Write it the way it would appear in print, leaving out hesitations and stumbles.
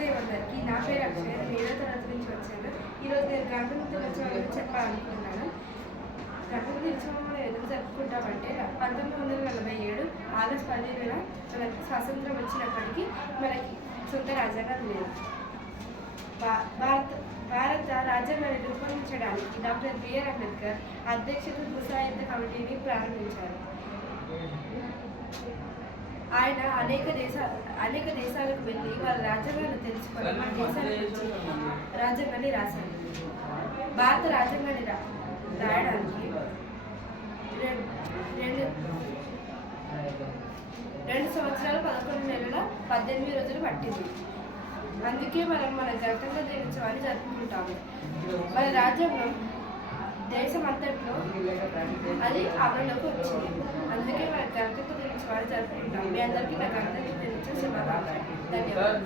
శుభోదయం అందరికీ. నా పేరు అక్షయ. నేను 7వ తరగతి నుంచి వచ్చాను. ఈరోజు నేను గణతంత్ర దినోత్సవం గురించి చెప్పాలనుకున్నాను. గణతంత్ర దినోత్సవం మనం ఎందుకు జరుపుకుంటామంటే 1947 ఆగస్టు 15న మనకి స్వాతంత్రం వచ్చినప్పటికీ మనకి సొంత రాజ్యాంగం లేదు. భారత రాజ్యాంగాన్ని రూపొందించడానికి డాక్టర్ బిఆర్ అంబేద్కర్ అధ్యక్షత ముసాయిదా కమిటీని ప్రారంభించారు. ఆయన అనేక దేశాలకు వెళ్ళి వాళ్ళ రాజ్యాంగాన్ని తెలుసుకొని మన దేశాల గురించి రాజ్యాంగాన్ని రాశారు. భారత రాజ్యాంగాన్ని రాయడానికి 2 సంవత్సరాలు 11 నెలల 18 రోజులు పట్టింది. అందుకే మనం మన గణతంత్ర దినోత్సవాన్ని జరుపుకుంటాము. మన రాజ్యాంగం దేశం అంతట్లో అది అమలులోకి వచ్చింది. అందుకే మన గణతంత్ర దినోత్సవాన్ని జరుపుకుంటాం. మీ అందరికీ నా గణతంత్ర దినోత్సవ శుభాకాంక్షలు. ధన్యవాదాలు.